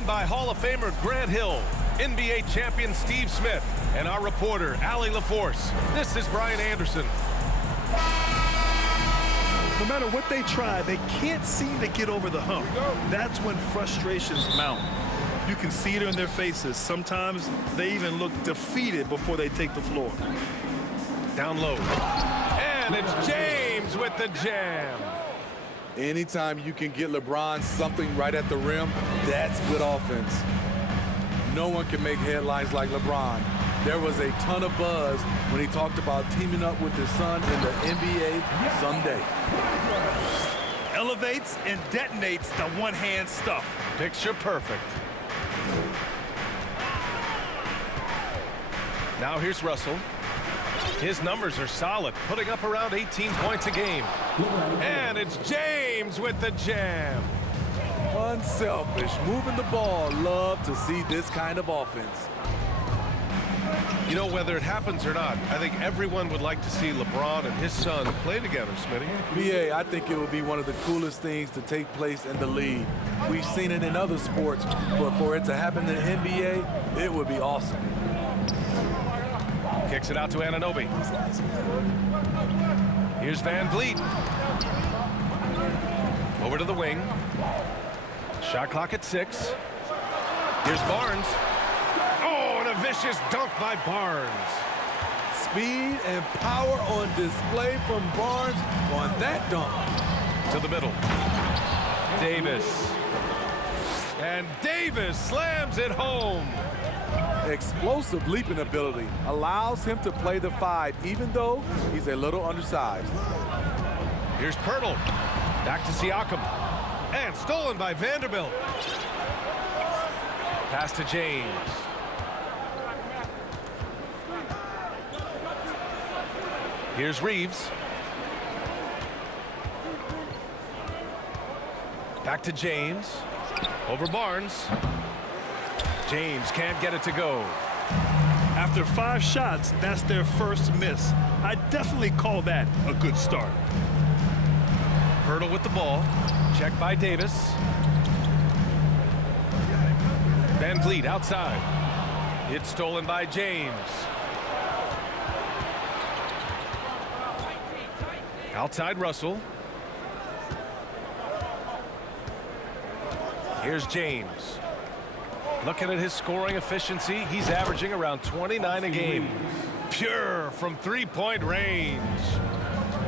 joined by Hall of Famer Grant Hill, NBA champion Steve Smith, and our reporter, Allie LaForce. This is Brian Anderson. No matter what they try, they can't seem to get over the hump. That's when frustrations mount. You can see it in their faces. Sometimes they even look defeated before they take the floor. Down low. And it's James with the jam. Anytime you can get LeBron something right at the rim, that's good offense. No one can make headlines like LeBron. There was a ton of buzz when he talked about teaming up with his son in the NBA someday. Elevates and detonates the one-hand stuff. Picture perfect. Now here's Russell. His numbers are solid, putting up around 18 points a game. And it's James with the jam. Unselfish, moving the ball. Love to see this kind of offense. You know, whether it happens or not, I think everyone would like to see LeBron and his son play together, Smitty. BA, I think it would be one of the coolest things to take place in the league. We've seen it in other sports, but for it to happen in the NBA, it would be awesome. Kicks it out to Anunoby. Here's Van Vliet. Over to the wing. Shot clock at 6. Here's Barnes. Oh, and a vicious dunk by Barnes. Speed and power on display from Barnes on that dunk. To the middle. Davis. And Davis slams it home. Explosive leaping ability allows him to play the 5, even though he's a little undersized. Here's Pirtle. Back to Siakam. And stolen by Vanderbilt. Pass to James. Here's Reeves. Back to James. Over Barnes. James can't get it to go. After 5 shots, that's their first miss. I definitely call that a good start. Pirtle with the ball. Checked by Davis. Van Vliet outside. It's stolen by James. Outside Russell. Here's James. Looking at his scoring efficiency, he's averaging around 29 a game. Pure from three-point range.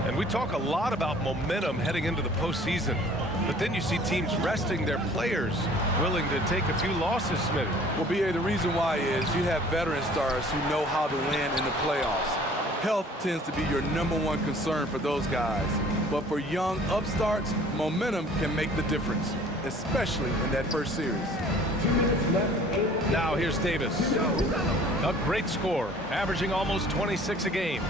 And we talk a lot about momentum heading into the postseason. But then you see teams resting their players, willing to take a few losses, Smitty. Well, BA, the reason why is you have veteran stars who know how to win in the playoffs. Health tends to be your #1 concern for those guys. But for young upstarts, momentum can make the difference, especially in that first series. Now here's Davis. A great score, averaging almost 26 a game.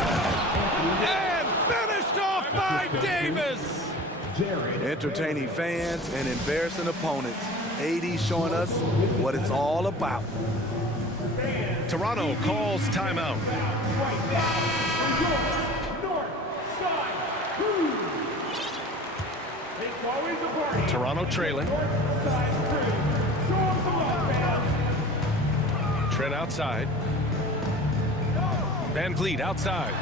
And finished off by Davis. Entertaining fans and embarrassing opponents. AD showing us what it's all about. Toronto calls timeout. Toronto trailing. Trent outside. Van Vliet outside.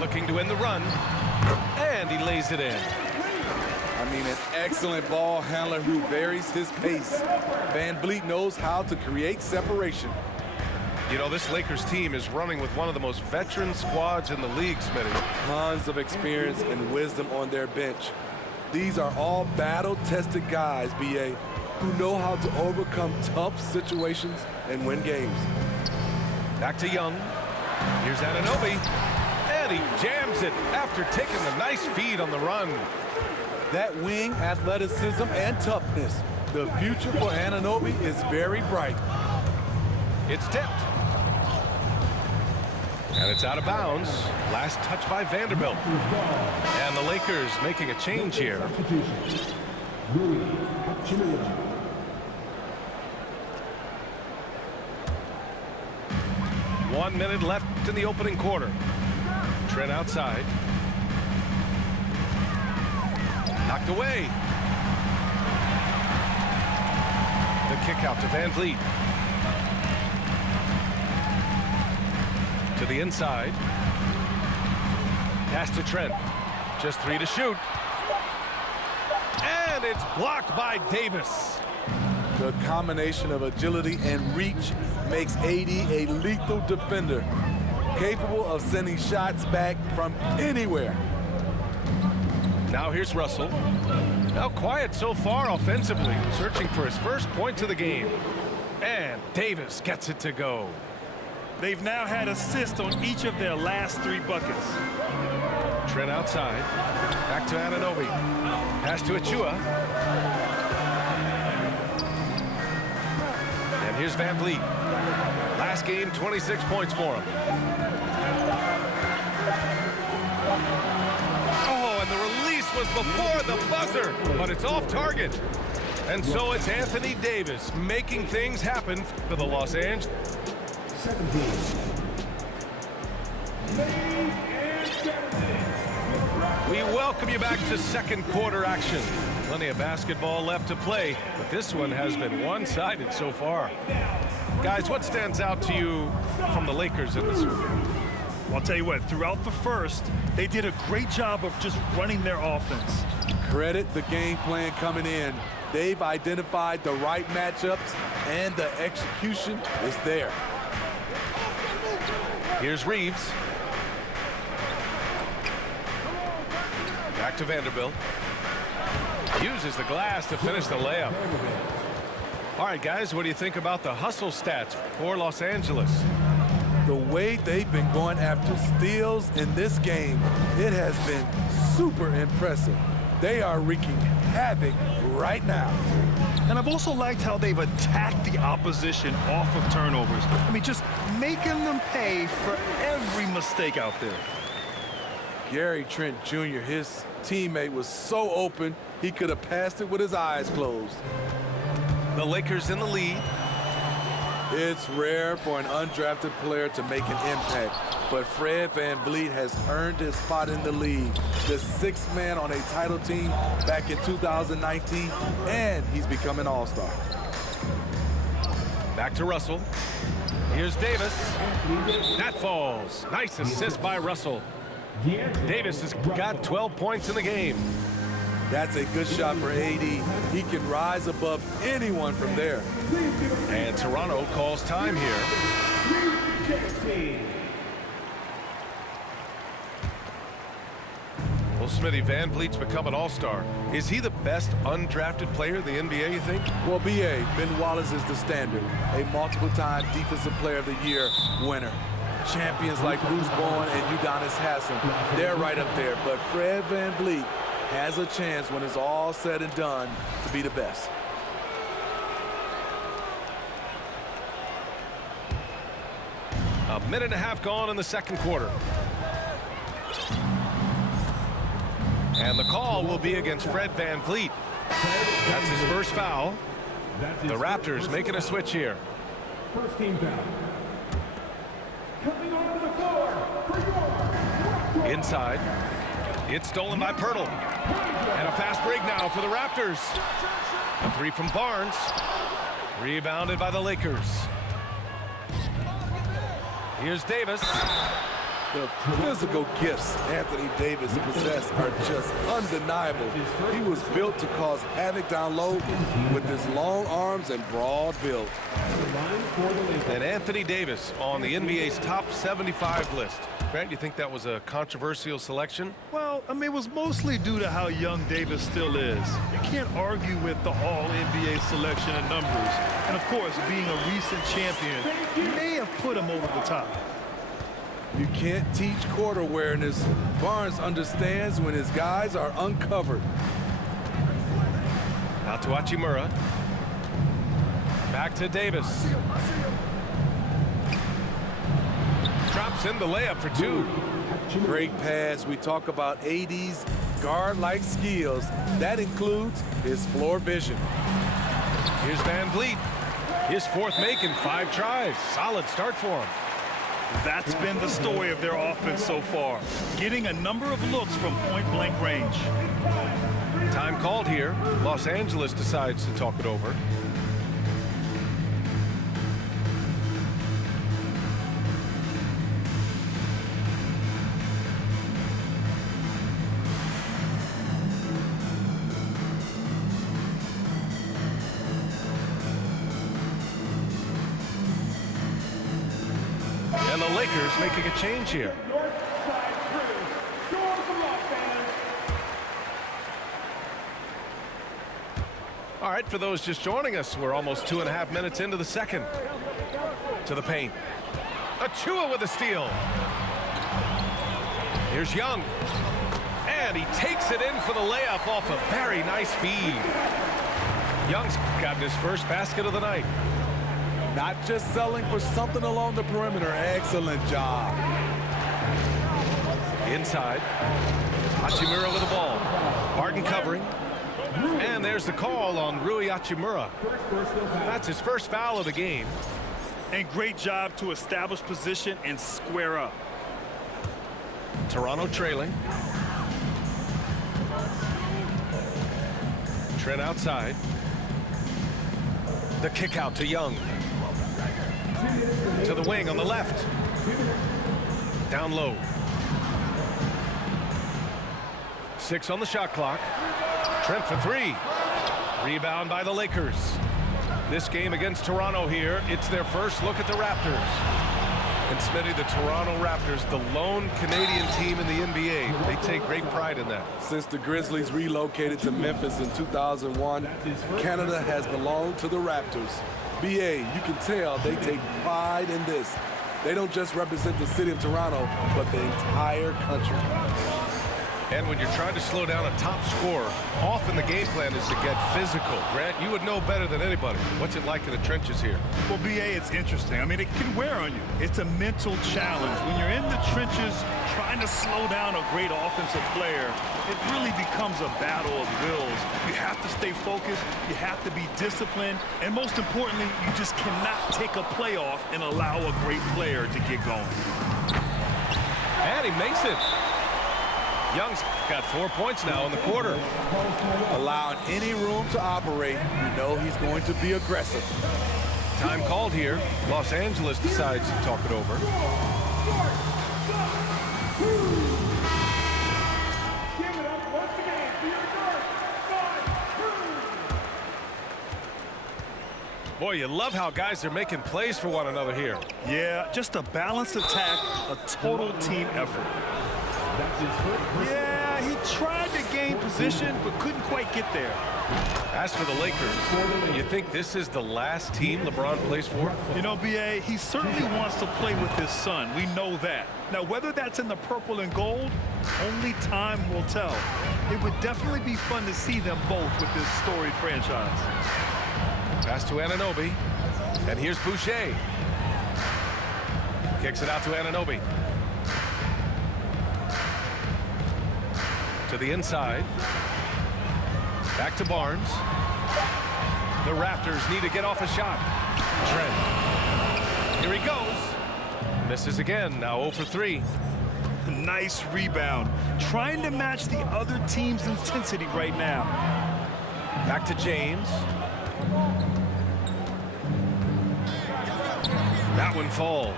Looking to win the run. And he lays it in. I mean, an excellent ball handler who varies his pace. Van Vliet knows how to create separation. You know, this Lakers team is running with one of the most veteran squads in the league, Smitty. Tons of experience and wisdom on their bench. These are all battle-tested guys, BA, who know how to overcome tough situations and win games. Back to Young. Here's Anunoby. And he jams it after taking the nice feed on the run. That wing athleticism and toughness. The future for Anunoby is very bright. It's tipped. And it's out of bounds. Last touch by Vanderbilt. And the Lakers making a change here. 1 minute left in the opening quarter. Trent outside. Knocked away. the kick out to Van Vliet. To the inside. Pass to Trent. Just 3 to shoot. And it's blocked by Davis. The combination of agility and reach makes AD a lethal defender, capable of sending shots back from anywhere. Now here's Russell. Now quiet so far offensively, searching for his first points of the game. And Davis gets it to go. They've now had assists on each of their last 3 buckets. Trent outside. Back to Anunoby. Pass to Achua. And here's Van Vliet. Last game, 26 points for him. Oh, and the release was before the buzzer, but it's off target. And so it's Anthony Davis making things happen for the Los Angeles. 17. We welcome you back to second quarter action. Plenty of basketball left to play, but this one has been one-sided so far. Guys, what stands out to you from the Lakers in this one? I'll tell you what, throughout the first, they did a great job of just running their offense. Credit the game plan coming in. They've identified the right matchups, and the execution is there. Here's Reeves. Back to Vanderbilt. Uses the glass to finish the layup. All right, guys, what do you think about the hustle stats for Los Angeles? The way they've been going after steals in this game, it has been super impressive. They are wreaking havoc right now. And I've also liked how they've attacked the opposition off of turnovers. I mean, just making them pay for every mistake out there. Gary Trent Jr., his teammate, was so open, he could have passed it with his eyes closed. The Lakers in the lead. It's rare for an undrafted player to make an impact, but Fred VanVleet has earned his spot in the league, the 6th man on a title team back in 2019, and he's become an all-star. Back to Russell. Here's Davis. That falls. Nice assist by Russell. Davis has got 12 points in the game. That's a good shot for AD. He can rise above anyone from there. And Toronto calls time here. Well, Smitty, VanVleet's become an all-star. Is he the best undrafted player in the NBA, you think? Well, B.A., Ben Wallace is the standard, a multiple-time Defensive Player of the Year winner. Champions like Bruce Bowen and Udonis Haslem, they're right up there. But Fred VanVleet has a chance when it's all said and done to be the best. A minute and a half gone in the second quarter. And the call will be against Fred VanVleet. That's his first foul. The Raptors making a switch here. First team foul. Coming onto the floor for your Inside. It's stolen by Pirtle. And a fast break now for the Raptors. A 3 from Barnes. Rebounded by the Lakers. Here's Davis. The physical gifts Anthony Davis possesses are just undeniable. He was built to cause havoc down low with his long arms and broad build. And Anthony Davis on the NBA's top 75 list. Grant, you think that was a controversial selection? Well, I mean, it was mostly due to how young Davis still is. You can't argue with the all-NBA selection and numbers. And, of course, being a recent champion may have put him over the top. You can't teach court awareness. Barnes understands when his guys are uncovered. Out to Hachimura. Back to Davis. Drops in the layup for 2. Great pass. We talk about AD's guard-like skills. That includes his floor vision. Here's VanVleet. His 4th make in 5 tries. Solid start for him. That's been the story of their offense so far, getting a number of looks from point-blank range. Time called here. Los Angeles decides to talk it over. And the Lakers making a change here. North side crew. Show 'em some love, fans. All right, for those just joining us, we're almost 2.5 minutes into the second. To the paint. Achua with a steal. Here's Young. And he takes it in for the layup off a very nice feed. Young's gotten his first basket of the night. Not just selling for something along the perimeter. Excellent job. Inside. Hachimura with the ball. Barton covering. And there's the call on Rui Hachimura. That's his first foul of the game. And great job to establish position and square up. Toronto trailing. Trent outside. The kick out to Young. To the wing on the left. Down low. 6 on the shot clock. Trent for 3. Rebound by the Lakers. This game against Toronto here, it's their first look at the Raptors. And Smitty, the Toronto Raptors, the lone Canadian team in the NBA. They take great pride in that. Since the Grizzlies relocated to Memphis in 2001, Canada has belonged to the Raptors. BA, you can tell they take pride in this. They don't just represent the city of Toronto, but the entire country. And when you're trying to slow down a top scorer, often the game plan is to get physical. Grant, you would know better than anybody. What's it like in the trenches here? Well, BA, it's interesting. I mean, it can wear on you. It's a mental challenge. When you're in the trenches trying to slow down a great offensive player, it really becomes a battle of wills. You have to stay focused. You have to be disciplined. And most importantly, you just cannot take a play off and allow a great player to get going. And he makes it. Young's got 4 points now in the quarter. Allowing any room to operate, you know he's going to be aggressive. Time called here. Los Angeles decides to talk it over. Give it up once again for your north side crew. Boy, you love how guys are making plays for one another here. Yeah, just a balanced attack, a total team effort. Yeah, he tried to gain position, but couldn't quite get there. As for the Lakers, you think this is the last team LeBron plays for? You know, BA, he certainly wants to play with his son. We know that. Now, whether that's in the purple and gold, only time will tell. It would definitely be fun to see them both with this storied franchise. Pass to Anunoby. And here's Boucher. Kicks it out to Anunoby. To the inside. Back to Barnes. The Raptors need to get off a shot. Trent. Here he goes. Misses again. Now 0 for 3. Nice rebound. Trying to match the other team's intensity right now. Back to James. That one falls.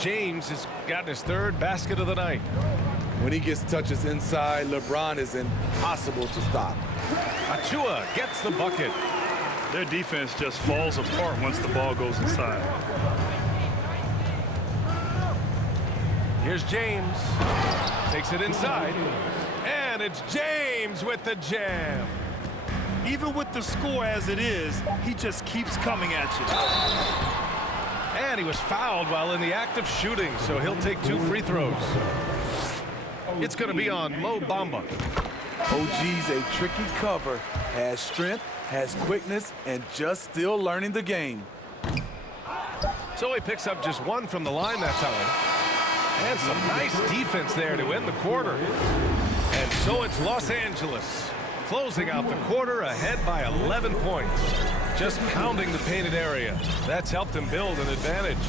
James has gotten his 3rd basket of the night. When he gets touches inside, LeBron is impossible to stop. Achua gets the bucket. Their defense just falls apart once the ball goes inside. Here's James. Takes it inside. And it's James with the jam. Even with the score as it is, he just keeps coming at you. And he was fouled while in the act of shooting, so he'll take 2 free throws. It's going to be on Mo Bamba. OG's a tricky cover, has strength, has quickness, and just still learning the game. So he picks up just 1 from the line that time. And some nice defense there to end the quarter. And so it's Los Angeles closing out the quarter ahead by 11 points. Just pounding the painted area. That's helped him build an advantage.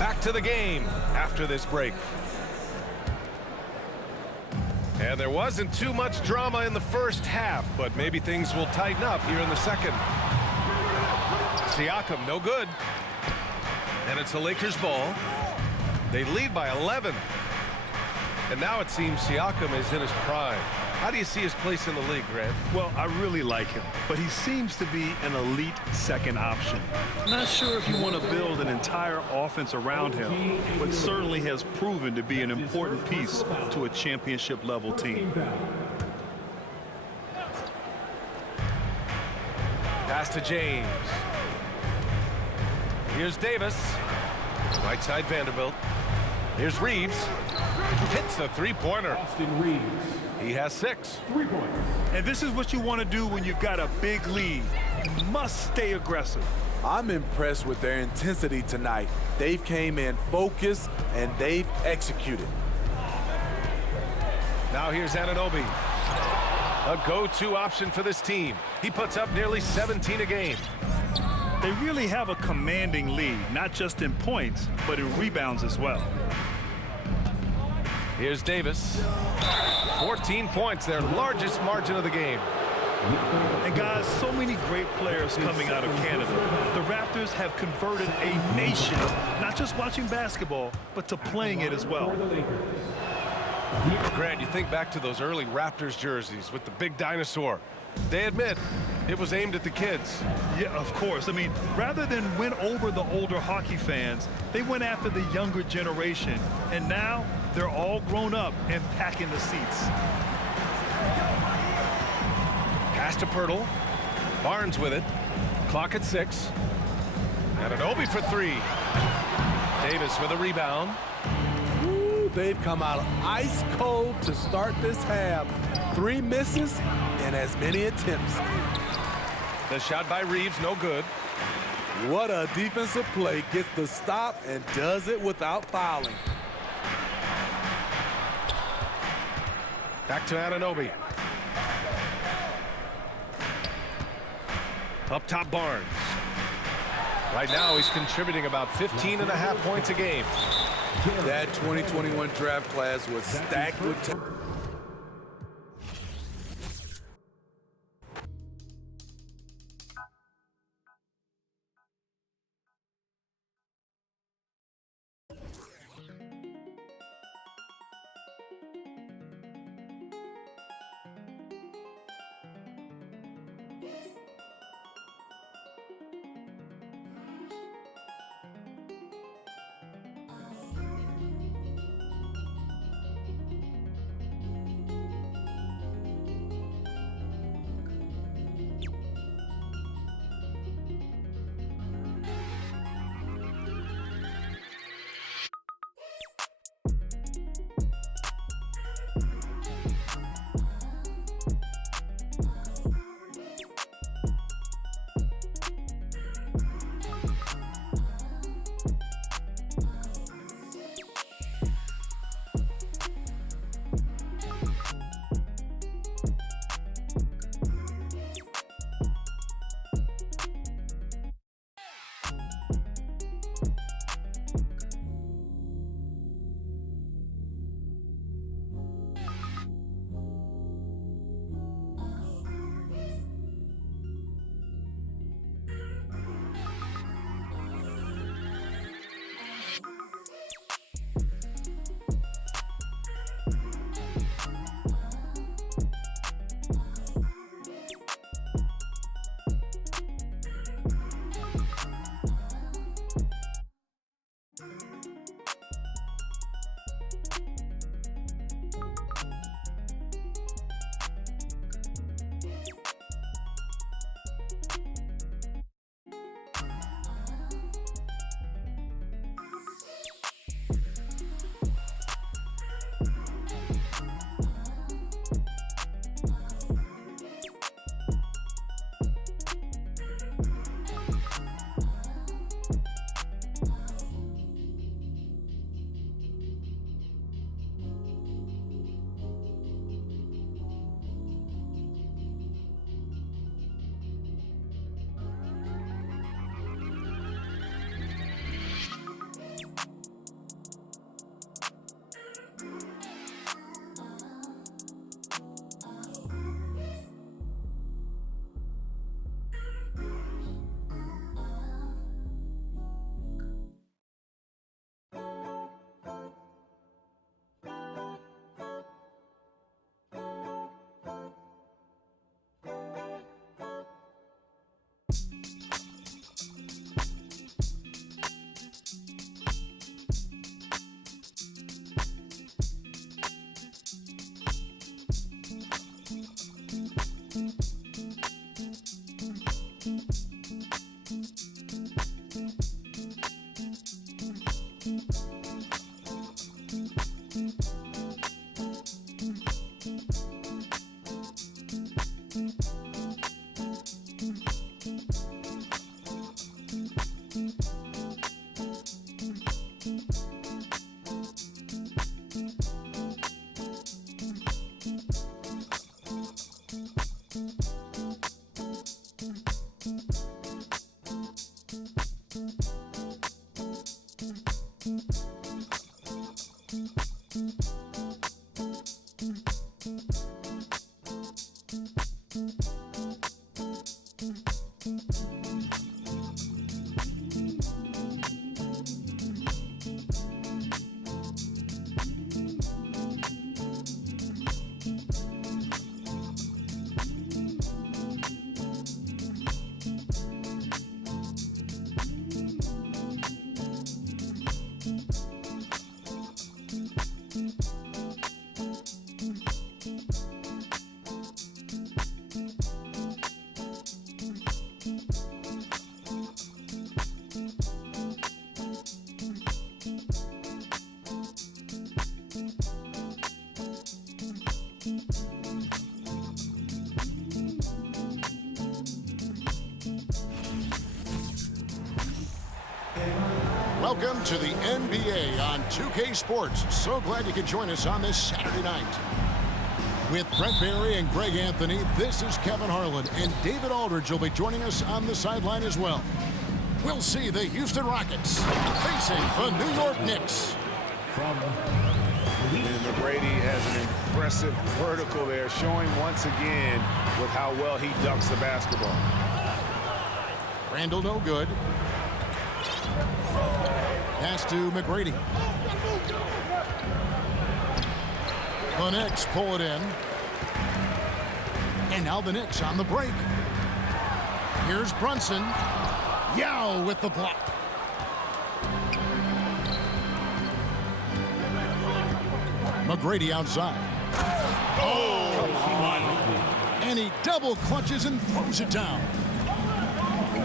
Back to the game after this break. And there wasn't too much drama in the first half, but maybe things will tighten up here in the second. Siakam, no good. And it's the Lakers ball. They lead by 11. And now it seems Siakam is in his prime. How do you see his place in the league, Grant? Well, I really like him, but he seems to be an elite second option. Not sure if you want to build an entire offense around him, but certainly has proven to be an important piece to a championship-level team. Pass to James. Here's Davis. Right side Vanderbilt. Here's Reeves. Hits the three-pointer. Austin Reeves. He has 6. 3 points. And this is what you want to do when you've got a big lead. You must stay aggressive. I'm impressed with their intensity tonight. They've came in focused and they've executed. Now here's Anunoby. A go-to option for this team. He puts up nearly 17 a game. They really have a commanding lead, not just in points, but in rebounds as well. Here's Davis. 14 points, their largest margin of the game. And guys, so many great players coming out of Canada. The Raptors have converted a nation, not just watching basketball, but to playing it as well. Grant, you think back to those early Raptors jerseys with the big dinosaur. They admit it was aimed at the kids. Yeah, of course. I mean, rather than win over the older hockey fans, they went after the younger generation. And now they're all grown up and packing the seats. Pass to Pirtle. Barnes with it. Clock at 6. Anunoby for 3. Davis for the rebound. Ooh, they've come out ice cold to start this half. 3 misses and as many attempts. The shot by Reeves, no good. What a defensive play. Gets the stop and does it without fouling. Back to Anunoby. Up top, Barnes. Right now, he's contributing about 15.5 points a game. That 2021 draft class was stacked with talent. Welcome to the NBA on 2K Sports. So glad you could join us on this Saturday night. With Brent Barry and Greg Anthony, this is Kevin Harlan, and David Aldridge will be joining us on the sideline as well. We'll see the Houston Rockets facing the New York Knicks. And McGrady has an impressive vertical there, showing once again with how well he dunks the basketball. Randall no good. Pass to McGrady. The Knicks pull it in. And now the Knicks on the break. Here's Brunson. Yao with the block. McGrady outside. Oh, come on. And he double clutches and throws it down.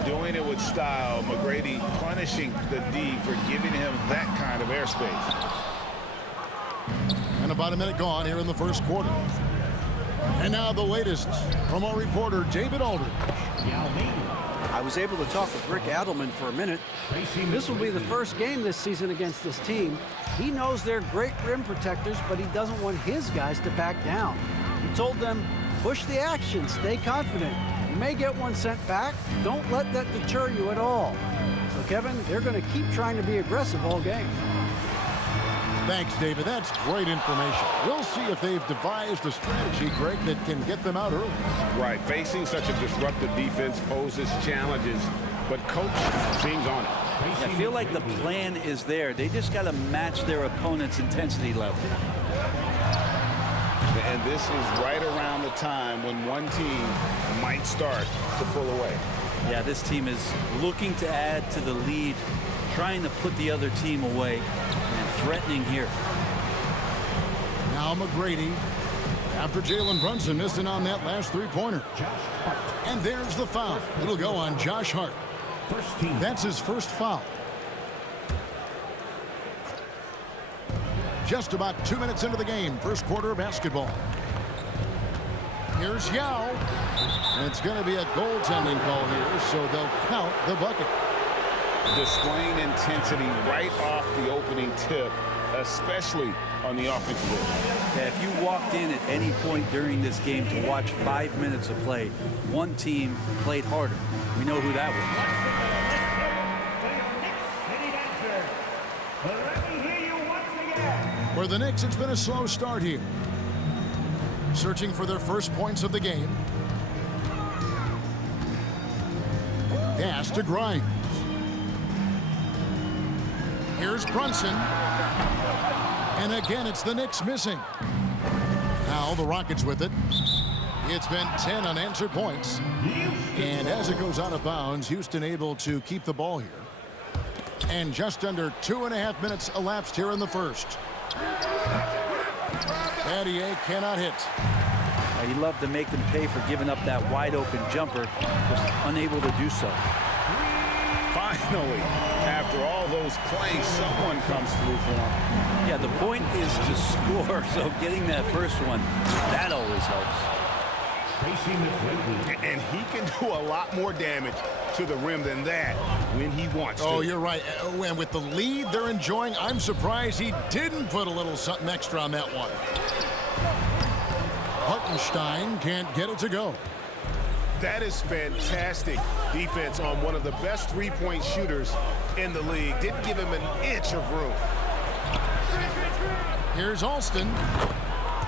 Doing it with style. McGrady punishing the D for giving him that kind of airspace. And about a minute gone here in the first quarter. And now the latest from our reporter, David Aldridge. I was able to talk with Rick Adelman for a minute. This will be the first game this season against this team. He knows they're great rim protectors, but he doesn't want his guys to back down. He told them, push the action, stay confident. You may get one sent back. Don't let that deter you at all. So, Kevin, they're going to keep trying to be aggressive all game. Thanks, David. That's great information. We'll see if they've devised a strategy, Greg, that can get them out early. Right. Facing such a disruptive defense poses challenges, but coach seems on it. I feel like the plan is there. They just got to match their opponent's intensity level. And this is right around the time when one team might start to pull away. Yeah, this team is looking to add to the lead, trying to put the other team away, and threatening here. Now McGrady, after Jalen Brunson missing on that last three-pointer. And there's the foul. It'll go on Josh Hart. That's his first foul. Just about 2 minutes into the game, first quarter of basketball. Here's Yao. And it's going to be a goaltending call here, so they'll count the bucket. Displaying intensity right off the opening tip, especially on the offensive end. Yeah, if you walked in at any point during this game to watch 5 minutes of play, one team played harder. We know who that was. For the Knicks, it's been a slow start here. Searching for their first points of the game. Pass to Grimes. Here's Brunson. And again, it's the Knicks missing. Now the Rockets with it. It's been 10 unanswered points. And as it goes out of bounds, Houston able to keep the ball here. And just under 2.5 minutes elapsed here in the first. Battier cannot hit. He loved to make them pay for giving up that wide open jumper, just unable to do so. Finally, after all those plays, someone comes through for him. Yeah, the point is to score, so getting that first one, that always helps. And he can do a lot more damage to the rim than that when he wants to. Oh, you're right. And with the lead they're enjoying, I'm surprised he didn't put a little something extra on that one. Hartenstein can't get it to go. That is fantastic defense on one of the best three-point shooters in the league. Didn't give him an inch of room. Here's Alston.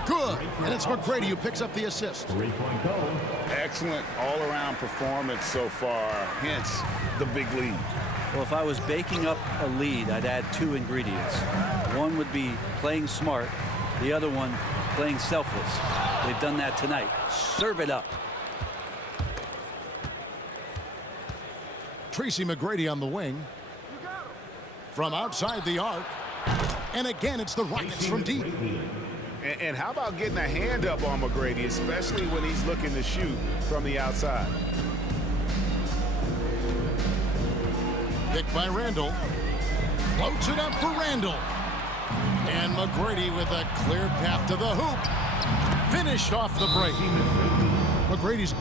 Good. And it's McGrady who picks up the assist. Excellent all-around performance so far, hence the big lead. Well, if I was baking up a lead, I'd add two ingredients. One would be playing smart. The other one, playing selfless. They've done that tonight. Serve it up. Tracy McGrady on the wing. From outside the arc. And again, it's the Rockets from deep. And how about getting a hand up on McGrady, especially when he's looking to shoot from the outside? Picked by Randall. Floats it up for Randall. And McGrady with a clear path to the hoop. Finished off the break. McGrady's